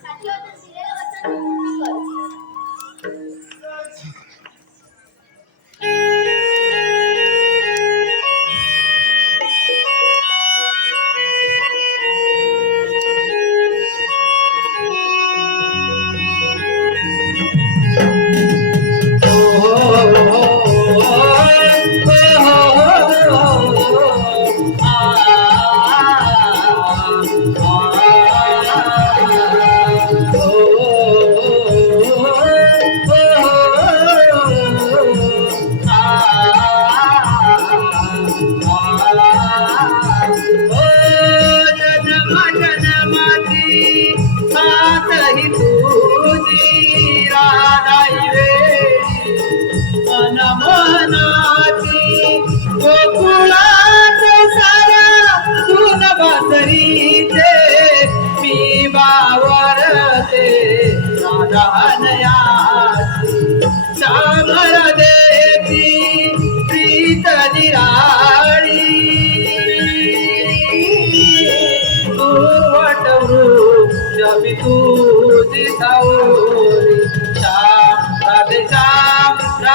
感觉。सातही तुझी राधाई वेळी मनमनाची गोकुळात सारा तुन बसरीचे मी बावरते.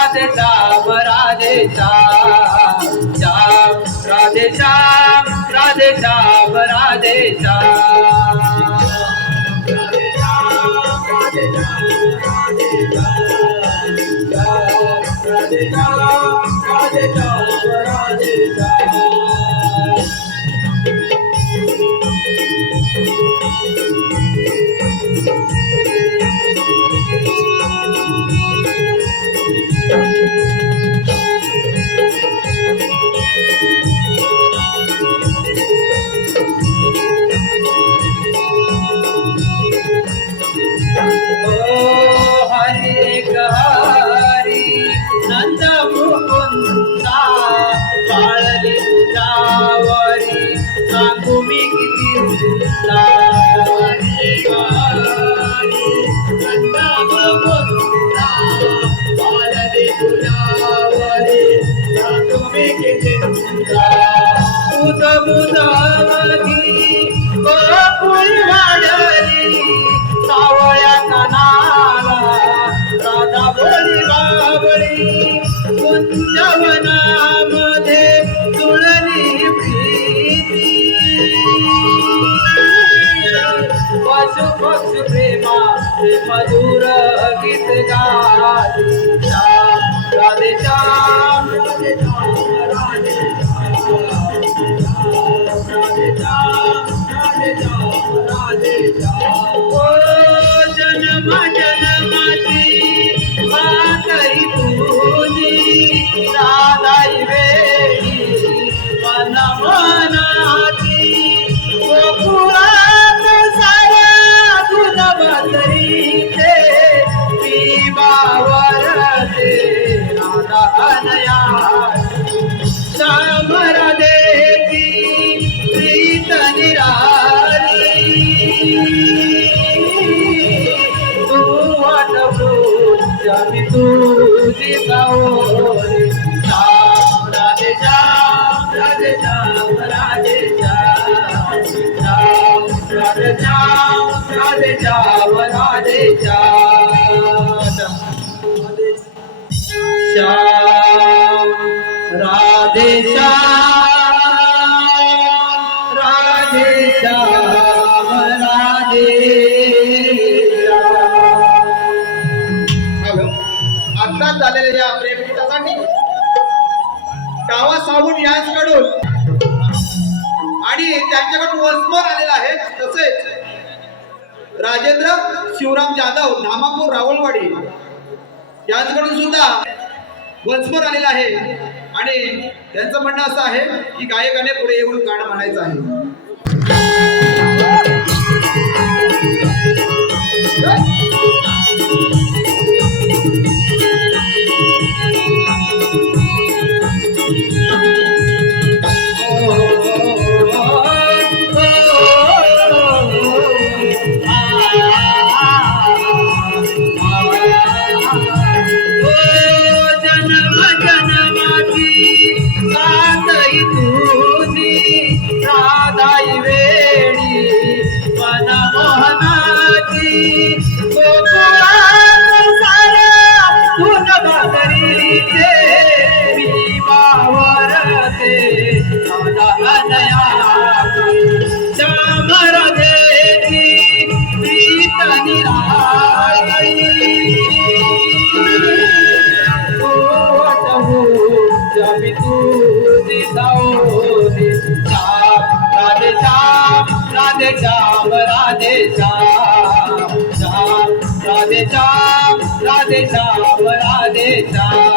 राधे श्याम राधे श्याम श्याम राधे श्याम राधे श्याम राधे श्याम राधे श्याम राधे श्याम सांगू मी किती वाढली सावळ्या कनाला राधा बोली बाबळी कुंजवनामध्ये तुळली प्रीती पशु प्रेमा मधुर गीत गाली. Nada Radhe Shyam Radhe hello. आत्ताच झालेल्या प्रेमगीतासाठी साबून यांच्याकडून आणि त्यांच्याकडून वसमत आलेला आहे. तसेच राजेंद्र शिवराम जाधव धामापूर रावळवाडी यांच्याकडून सुद्धा वंचमर आलेला आहे. आणि त्यांचं म्हणणं असं आहे की गायकाने पुढे येऊन गाणं म्हणायचं आहे. राधे श्याम राधे श्याम राधे श्याम राधे श्याम राधे श्याम.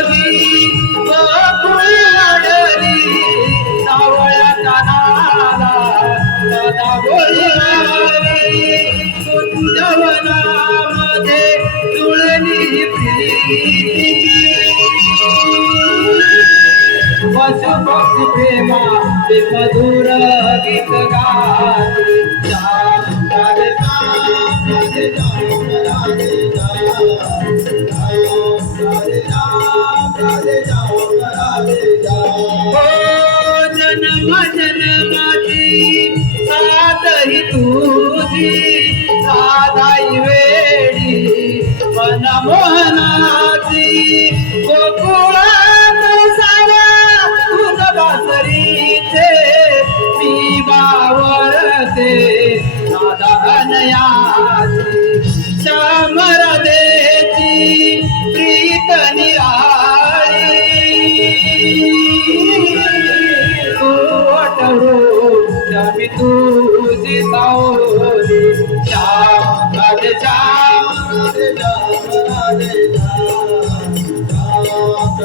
पशु प्रेमा ते मधुर गीत गाते जा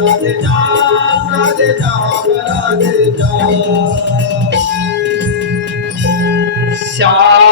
राधे श्याम राधे श्याम राधे श्याम राधे श्याम श्याम